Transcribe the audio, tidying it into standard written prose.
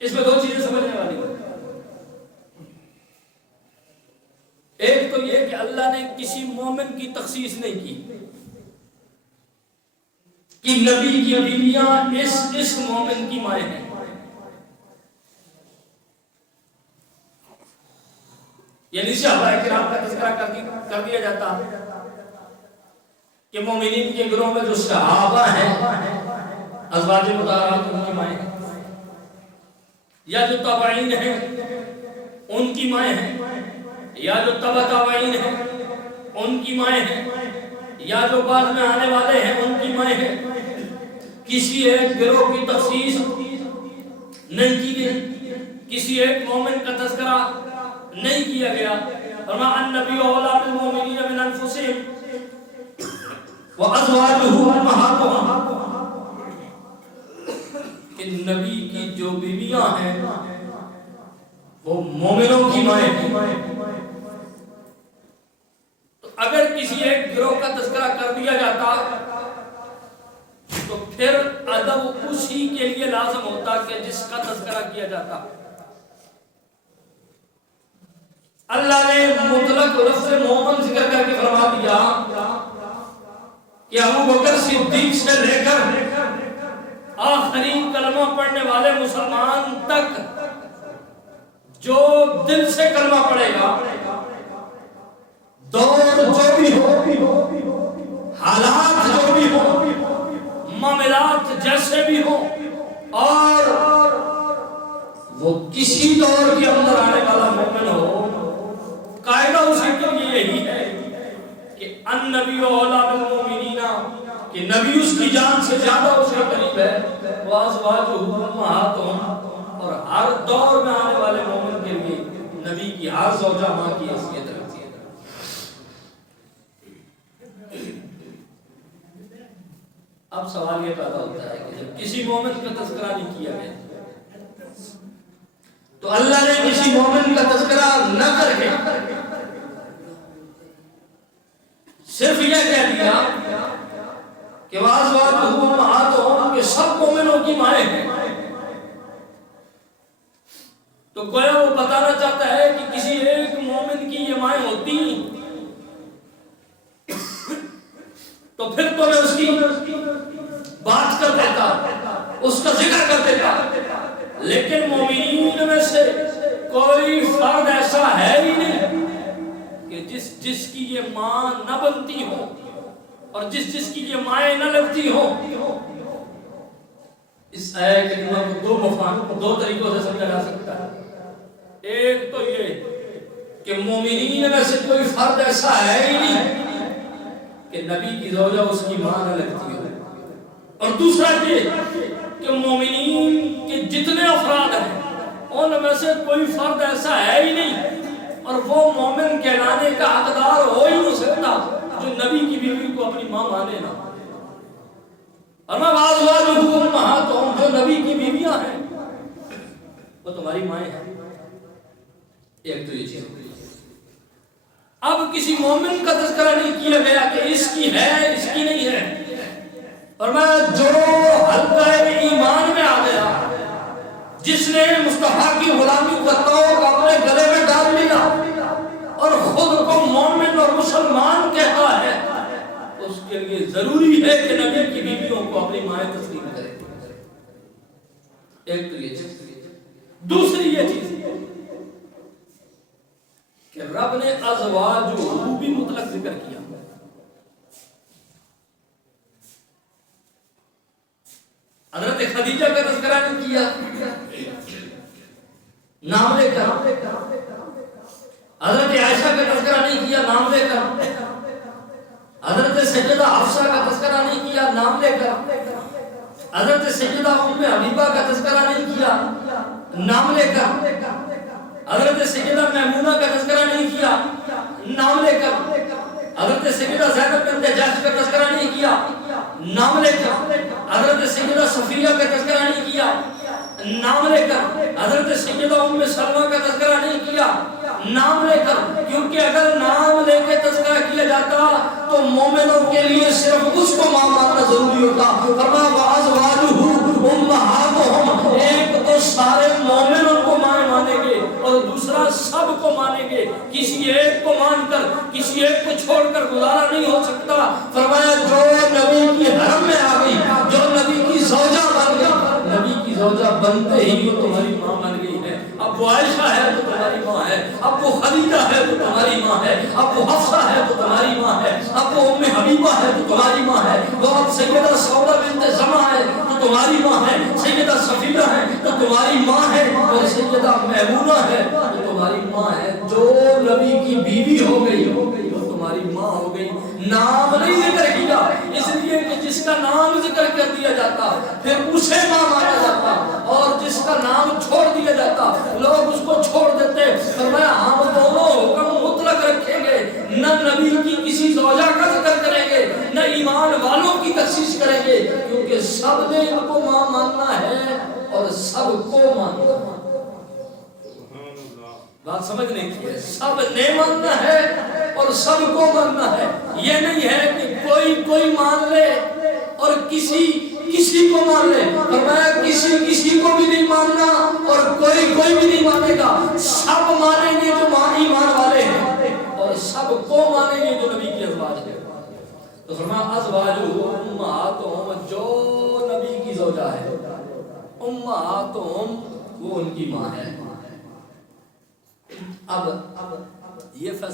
اس میں دو چیزیں سمجھنے والی ہیں۔ ایک تو یہ کہ اللہ نے کسی مومن کی تخصیص نہیں کی کہ نبی کی بیویاں اس مومن کی مائیں ہیں، یعنی صحابہ کرام کا تذکرہ کر دیا جاتا کہ مومنین کے گروہ میں جو صحابہ ہیں ازواج مطہرات ان کی مائیں ہیں، یا جو تابعین ہیں ان کی مائیں ہیں، یا جو تبع تابعین ہیں ان کی مائیں ہیں، یا جو بعد میں آنے والے ہیں ان کی مائیں ہیں۔ کسی ایک گروہ کی تخصیص نہیں کی گئی، کسی ایک مومن کا تذکرہ نہیں کیا گیا۔ فرمایا النبی اولیٰ بالمؤمنین من انفسہم وازواجہ امہاتہم، کہ نبی کی جو بیویاں ہیں وہ مومنوں کی مائیں ہیں۔ تو اگر کسی ایک گروہ کا تذکرہ کر دیا جاتا تو پھر ادب اسی کے لیے لازم ہوتا کہ جس کا تذکرہ کیا جاتا۔ اللہ نے مطلق لفظ مومن ذکر کر کے فرما دیا کہ ابو بکر صدیق سے لے کر آخری کلمہ پڑھنے والے مسلمان تک جو دل سے کلمہ پڑھے گا، دور جو بھی ہو، حالات جو بھی ہو، معاملات جیسے بھی ہو، اور وہ کسی دور کے اندر آنے والا مومن ہو، قاعدہ اسی کے لیے یہی ہے کہ النبی اولیٰ بالمؤمنین، کہ نبی اس کی جان سے زیادہ اس کے قریب ہے، وازواجہ امہاتہم، اور ہر دور میں آنے والے مومن کے لیے نبی کی ہر زوجہ ماں کی حیثیت رکھتی ہے۔ اب سوال یہ پیدا ہوتا ہے کہ جب کسی مومن کا تذکرہ نہیں کیا گیا تو اللہ نے کسی مومن کا تذکرہ نہ کر کے صرف یہ کہہ دیا کہ وازواجہ امہاتہم، کہ سب مومنوں کی مائیں ہیں، تو گویا وہ بتانا چاہتا ہے کہ کسی ایک مومن کی یہ مائیں ہوتی تو پھر تو میں اس کی بات کر دیتا، اس کا ذکر کر دیتا، لیکن مومنین میں سے کوئی فرد ایسا ہے ہی نہیں کہ جس کی یہ ماں نہ بنتی ہو اور جس کی یہ مائیں نہ لگتی ہو۔ اس آیت کریمہ کو دو طریقوں سے سمجھا جا سکتا ہے۔ ایک تو یہ کہ مومنین میں سے کوئی فرد ایسا ہے ہی نہیں کہ نبی کی زوجہ اس کی ماں نہ لگتی ہو، اور دوسرا یہ کہ مومنین کے جتنے افراد ہیں ان میں سے کوئی فرد ایسا ہے ہی نہیں اور وہ مومن کہلانے کا حقدار ہو ہی نہیں سکتا جو نبی کی بیوی کو اپنی ماں مانے نہ۔ اور میں وازواجہ امہاتہم، جو نبی کی بیویاں ہیں وہ تمہاری مائیں ہیں۔ ایک تو یہ چیز ہوگی۔ اب کسی مومن کا تذکرہ نہیں کیا گیا کہ اس کی ہے اس کی نہیں ہے، اور میں جو حلقہ ایمان میں آ گیا، جس نے مصطفیٰ کی غلامی کا طوق اپنے گلے میں ڈال لیا اور خود کو مومن اور مسلمان کہتا ہے، اس کے لیے ضروری ہے کہ نبی کی بیویوں کو اپنی مائیں تسلیم کرے۔ ایک تو یہ چیز۔ دوسری یہ چیز کہ رب نے ازواجہ بھی مطلق ذکر کیا۔ حضرت خدیجہ کا تذکرہ نہیں کیا نام لے کر، حضرت عائشہ کا تذکرہ نہیں کیا نام لے کر، حضرت سیدہ حفصہ کا تذکرہ نہیں کیا نام لے کر، حضرت سیدہ ام حبیبہ کا تذکرہ نہیں کیا نام لے کر، حضرت سیدہ میمونہ کا تذکرہ نہیں کیا نام لے کر، حضرت سیدہ زینب بنت جحش کا تذکرہ نہیں کیا نام لے کر، حضرت سیدہ صفیہ کا تذکرہ نہیں کیا نام لے کر، حضرت سیدہ ام سلمہ کا تذکرہ نہیں کیا نام لے کر، کیونکہ اگر نام لے کے تذکرہ کیا جاتا تو مومنوں کے لیے صرف اس کو ماں ماننا ضروری ہوتا۔ فرمایا وازواجہ امہاتہم، ایک تو سارے مان کر کسی ایک کو چھوڑ کر گزارا نہیں ہو سکتا. فرمایا جو نبی کی حرم میں آ گئی, جو نبی کی زوجہ بن گئی, نبی کی زوجہ بنتے ہی وہ تمہاری ماں بن گئی ہے. اب وہ عائشہ ہے تو تمہاری ماں ہے, اب وہ خدیجہ ہے تو تمہاری ماں ہے, اب وہ حفصہ ہے تو تمہاری ماں ہے, اب وہ ام حبیبہ ہے تو تمہاری ماں ہے, وہ اب سیدہ سودا بنت زمع ہے تو تمہاری ماں ہے, سیدہ صفیہ ہے تو تمہاری ماں ہے, اور سیدہ میمونہ ہے تو تمہاری ماں ہے. جو نبی کی بیوی ہو گئی وہ تمہاری ماں ہو گئی. نام نہیں ذکر کیا اس لیے کہ جس کا نام ذکر کر دیا جاتا پھر اسے ماں مانا جاتا, اور جس کا نام چھوڑ دیا جاتا لوگ اس کو چھوڑ دیتے. فرمایا ہم دونوں حکم مطلق رکھیں گے, نہ نبی کی کسی زوجہ کا ذکر کریں گے نہ ایمان والوں کی تخصیص کریں گے, کیونکہ سب نے ان کو ماں ماننا ہے اور سب کو ماننا ہے. بات سمجھنے کی ہے, سب نے ماننا ہے اور سب کو ماننا ہے. یہ نہیں ہے کہ کوئی مان لے اور کسی کو مان لے. فرمایا کسی کو بھی نہیں ماننا اور کوئی بھی نہیں مانے گا. سب مانیں گے جو ایمان والے ہیں اور سب کو مانیں گے جو نبی کی ازواج ہے. تو فرمایا ازواجہم امہاتہم, جو نبی کی زوجہ ہے امہاتہم وہ ان کی ماں ہے. اب یہ فیصلہ